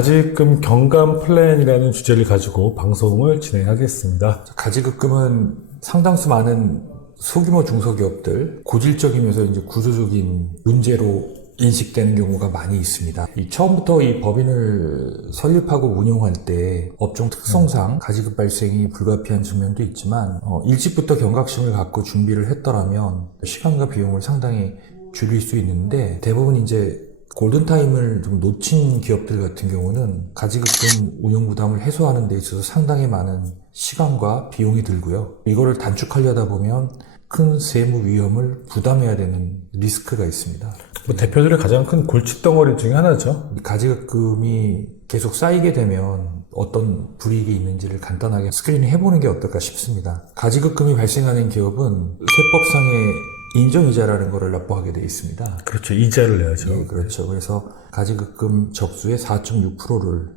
가지급금 경감 플랜이라는 주제를 가지고 방송을 진행하겠습니다. 가지급금은 상당수 많은 소규모 중소기업들, 고질적이면서 이제 구조적인 문제로 인식되는 경우가 많이 있습니다. 처음부터 이 법인을 설립하고 운영할 때 업종 특성상 가지급 발생이 불가피한 측면도 있지만 일찍부터 경각심을 갖고 준비를 했더라면 시간과 비용을 상당히 줄일 수 있는데, 대부분 이제 골든타임을 좀 놓친 기업들 같은 경우는 가지급금 운영 부담을 해소하는 데 있어서 상당히 많은 시간과 비용이 들고요. 이거를 단축하려다 보면 큰 세무 위험을 부담해야 되는 리스크가 있습니다. 대표들의 가장 큰 골칫덩어리 중에 하나죠. 가지급금이 계속 쌓이게 되면 어떤 불이익이 있는지를 간단하게 스크린을 해보는 게 어떨까 싶습니다. 가지급금이 발생하는 기업은 세법상의 인정이자라는 것을 납부하게 되어 있습니다. 그렇죠. 이자를 내야죠. 예, 그렇죠. 그래서 가지급금 접수의 4.6%를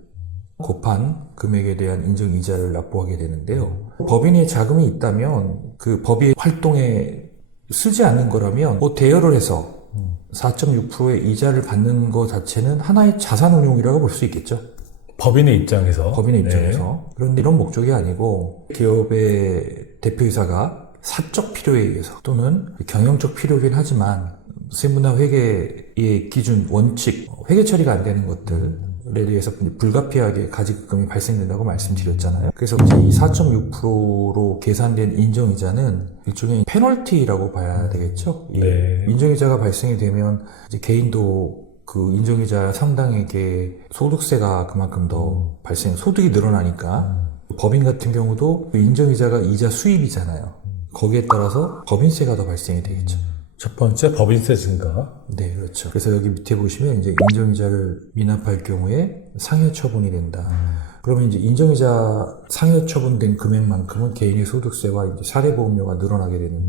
곱한 금액에 대한 인정이자를 납부하게 되는데요. 법인에 자금이 있다면 그 법이 활동에 쓰지 않는 거라면 대여를 해서 4.6%의 이자를 받는 것 자체는 하나의 자산운용이라고 볼 수 있겠죠. 법인의 입장에서. 네. 그런데 이런 목적이 아니고 기업의 대표이사가 사적 필요에 의해서 또는 경영적 필요이긴 하지만 세무나 회계의 기준, 원칙, 회계 처리가 안 되는 것들에 대해서 불가피하게 가지급금이 발생된다고 말씀드렸잖아요. 그래서 이제 이 4.6%로 계산된 인정이자는 일종의 페널티라고 봐야 되겠죠. 네. 인정이자가 발생이 되면 이제 개인도 그 인정이자 상당에게 소득세가 그만큼 더 소득이 늘어나니까 법인 같은 경우도 그 인정이자가 이자 수입이잖아요. 거기에 따라서 법인세가 더 발생이 되겠죠. 첫 번째, 법인세 증가. 네, 그렇죠. 그래서 여기 밑에 보시면 이제 인정이자를 미납할 경우에 상여 처분이 된다. 그러면 이제 인정이자 상여 처분된 금액만큼은 개인의 소득세와 이제 사례보험료가 늘어나게 되는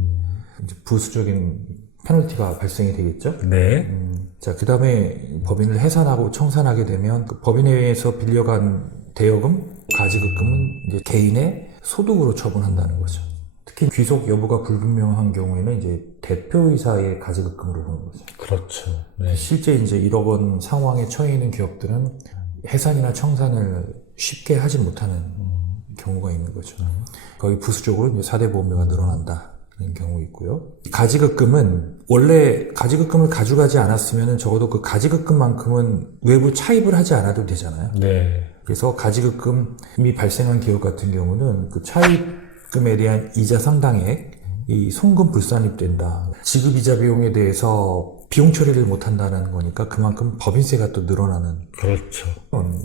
이제 부수적인 페널티가 발생이 되겠죠. 네. 자, 그 다음에 법인을 해산하고 청산하게 되면 그 법인에 의해서 빌려간 대여금, 가지급금은 이제 개인의 소득으로 처분한다는 거죠. 특히 귀속 여부가 불분명한 경우에는 이제 대표이사의 가지급금으로 보는 거죠. 그렇죠. 네. 실제 이제 1억 원 상황에 처해 있는 기업들은 해산이나 청산을 쉽게 하지 못하는 경우가 있는 거죠. 거기 부수적으로 이제 사대보험료가 늘어난다는 경우 있고요. 가지급금은 원래 가지급금을 가져가지 않았으면 적어도 그 가지급금만큼은 외부 차입을 하지 않아도 되잖아요. 네. 그래서 가지급금이 발생한 기업 같은 경우는 그 차입금에 대한 이자 상당액, 이 송금 불산입된다. 지급이자 비용에 대해서 비용 처리를 못한다는 거니까 그만큼 법인세가 또 늘어나는. 그렇죠.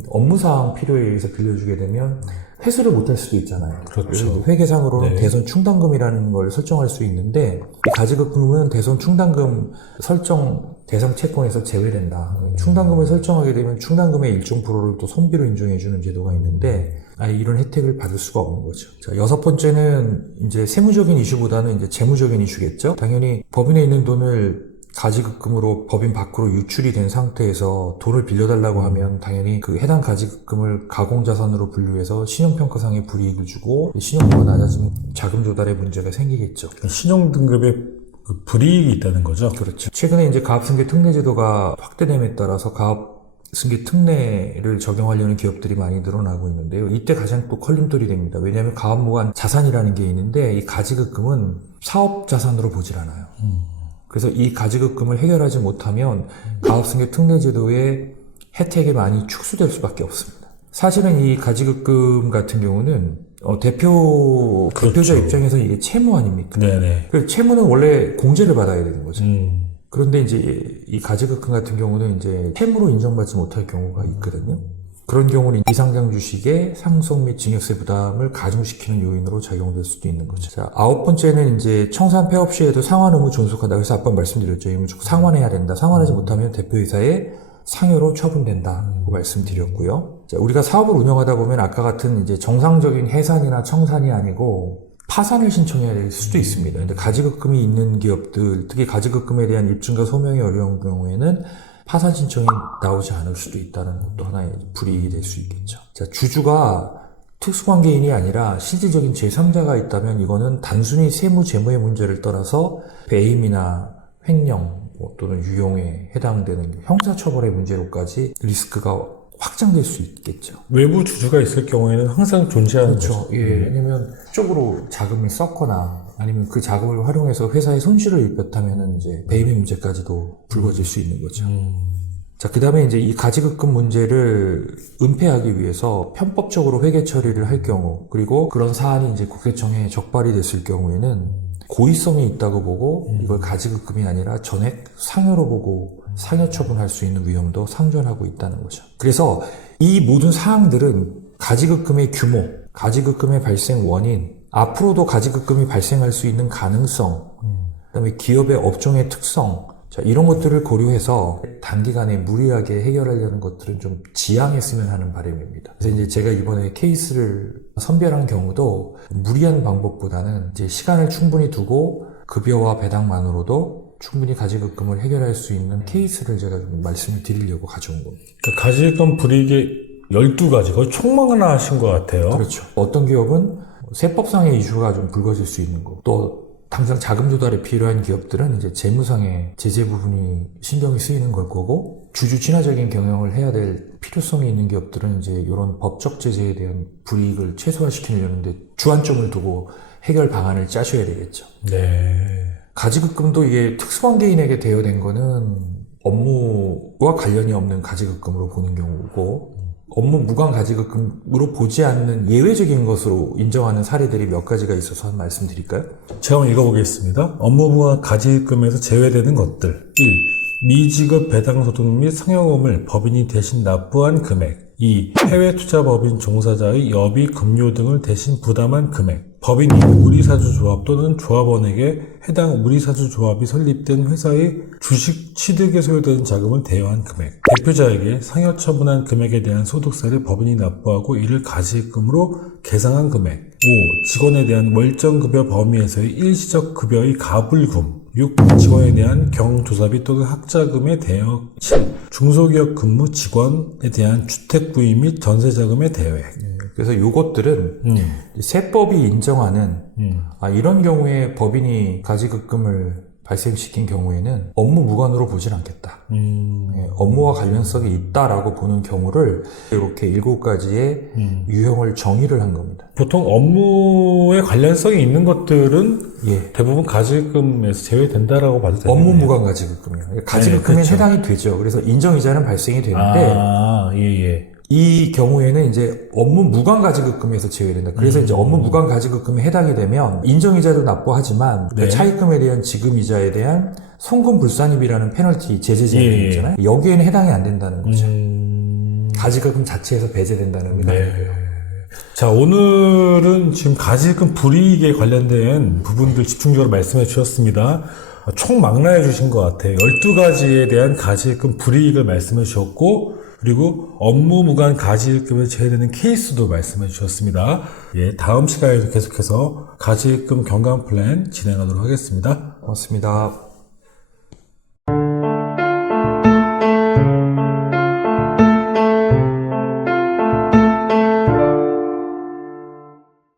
업무상 필요에 의해서 빌려주게 되면 회수를 못할 수도 있잖아요. 그렇죠. 회계상으로는 네. 대손 충당금이라는 걸 설정할 수 있는데, 이 가지급금은 대손 충당금 설정 대상 채권에서 제외된다. 충당금을 설정하게 되면 충당금의 일정 프로를 또 손비로 인정해주는 제도가 있는데, 이런 혜택을 받을 수가 없는 거죠. 자, 여섯 번째는 이제 세무적인 이슈보다는 이제 재무적인 이슈겠죠. 당연히 법인에 있는 돈을 가지급금으로 법인 밖으로 유출이 된 상태에서 돈을 빌려달라고 하면 당연히 그 해당 가지급금을 가공자산으로 분류해서 신용평가상에 불이익을 주고 신용도가 낮아지면 자금 조달에 문제가 생기겠죠. 신용등급에 불이익이 있다는 거죠. 그렇죠. 최근에 이제 가압승계 특례 제도가 확대됨에 따라서 가압승계 특례를 적용하려는 기업들이 많이 늘어나고 있는데요. 이때 가장 또 걸림돌이 됩니다. 왜냐하면 가압무관 자산이라는 게 있는데 이 가지급금은 사업자산으로 보질 않아요. 그래서 이 가지급금을 해결하지 못하면 가압승계 특례 제도의 혜택이 많이 축소될 수밖에 없습니다. 사실은 이 가지급금 같은 경우는 대표자 입장에서 이게 채무 아닙니까? 네네. 그 채무는 원래 공제를 받아야 되는 거죠. 그런데 이제 이 가지급금 같은 경우는 이제 채무로 인정받지 못할 경우가 있거든요. 그런 경우는 비상장 주식의 상속 및 증여세 부담을 가중시키는 요인으로 작용될 수도 있는 거죠. 자, 아홉 번째는 이제 청산 폐업 시에도 상환 의무 존속한다. 그래서 아까 말씀드렸죠. 무조건 상환해야 된다. 상환하지 못하면 대표이사의 상여로 처분된다고 말씀드렸고요. 자, 우리가 사업을 운영하다 보면 아까 같은 이제 정상적인 해산이나 청산이 아니고 파산을 신청해야 될 수도 있습니다. 근데 가지급금이 있는 기업들, 특히 가지급금에 대한 입증과 소명이 어려운 경우에는 파산 신청이 나오지 않을 수도 있다는 것도 하나의 불이익이 될 수 있겠죠. 자, 주주가 특수관계인이 아니라 실질적인 제3자가 있다면 이거는 단순히 세무 재무의 문제를 떠나서 배임이나 횡령 또는 유용에 해당되는 형사처벌의 문제로까지 리스크가 확장될 수 있겠죠. 외부 주주가 있을 경우에는 항상 존재하는 그렇죠. 거죠. 예, 왜냐면 쪽으로 자금을 썼거나 아니면 그 자금을 활용해서 회사에 손실을 입혔다면은 이제 배임의 문제까지도 불거질 수 있는 거죠. 자, 그 다음에 이제 이 가지급금 문제를 은폐하기 위해서 편법적으로 회계 처리를 할 경우, 그리고 그런 사안이 이제 국세청에 적발이 됐을 경우에는 고의성이 있다고 보고 이걸 가지급금이 아니라 전액 상여로 보고 상여 처분할 수 있는 위험도 상존하고 있다는 거죠. 그래서 이 모든 사항들은 가지급금의 규모, 가지급금의 발생 원인, 앞으로도 가지급금이 발생할 수 있는 가능성, 그다음에 기업의 업종의 특성, 자, 이런 것들을 고려해서 단기간에 무리하게 해결하려는 것들은 좀 지양했으면 하는 바람입니다. 그래서 이제 제가 이번에 케이스를 선별한 경우도 무리한 방법보다는 이제 시간을 충분히 두고 급여와 배당만으로도 충분히 가지급금을 해결할 수 있는 케이스를 제가 좀 말씀을 드리려고 가져온 겁니다. 그러니까 가지급금 불이익의 12가지, 거의 총망하나 하신 것 같아요. 그렇죠. 어떤 기업은 세법상의 이슈가 좀 불거질 수 있는 거, 또 당장 자금 조달에 필요한 기업들은 이제 재무상의 제재 부분이 신경이 쓰이는 걸 거고, 주주 친화적인 경영을 해야 될 필요성이 있는 기업들은 이제 이런 법적 제재에 대한 불이익을 최소화시키려는데 주안점을 두고 해결 방안을 짜셔야 되겠죠. 네. 가지급금도 이게 특수관계인에게 대여된 거는 업무와 관련이 없는 가지급금으로 보는 경우고, 업무 무관 가지급금으로 보지 않는 예외적인 것으로 인정하는 사례들이 몇 가지가 있어서 한 말씀 드릴까요? 제가 한번 읽어보겠습니다. 업무부와 가지급금에서 제외되는 것들. 1. 미지급 배당소득 및 상여금을 법인이 대신 납부한 금액. 2. 해외투자법인 종사자의 여비 급료 등을 대신 부담한 금액. 법인이 무리사주조합 또는 조합원에게 해당 무리사주조합이 설립된 회사의 주식 취득에 소요되는 자금을 대여한 금액. 대표자에게 상여 처분한 금액에 대한 소득세를 법인이 납부하고 이를 가지급금으로 계상한 금액. 5. 직원에 대한 월정급여 범위에서의 일시적 급여의 가불금. 6. 직원에 대한 경조사비 또는 학자금의 대여. 7. 중소기업 근무 직원에 대한 주택부의 및 전세자금의 대여액. 그래서 요것들은 세법이 인정하는 이런 경우에 법인이 가지급금을 발생시킨 경우에는 업무 무관으로 보진 않겠다. 업무와 관련성이 있다라고 보는 경우를 이렇게 7가지의 유형을 정의를 한 겁니다. 보통 업무에 관련성이 있는 것들은 예. 대부분 가지급금에서 제외된다라고 봐도 되겠네요. 업무 무관 가지급금이요. 가지급금에 그렇죠. 해당이 되죠. 그래서 인정이자는 발생이 되는데 예. 이 경우에는 이제 업무 무관 가지급금에서 제외된다. 그래서 이제 업무 무관 가지급금에 해당이 되면 인정이자도 납부하지만 네. 그 차입금에 대한 지급이자에 대한 송금 불산입이라는 페널티 제재제한이 있잖아요. 여기에는 해당이 안 된다는 거죠. 가지급금 자체에서 배제된다는 의미고요. 자, 오늘은 지금 가지급금 불이익에 관련된 부분들 집중적으로 말씀해 주셨습니다. 총 망라해 주신 것 같아요. 12가지에 대한 가지급금 불이익을 말씀해 주셨고, 그리고 업무 무관 가지급금에 제외되는 케이스도 말씀해 주셨습니다. 예, 다음 시간에도 계속해서 가지급금 경감 플랜 진행하도록 하겠습니다. 고맙습니다.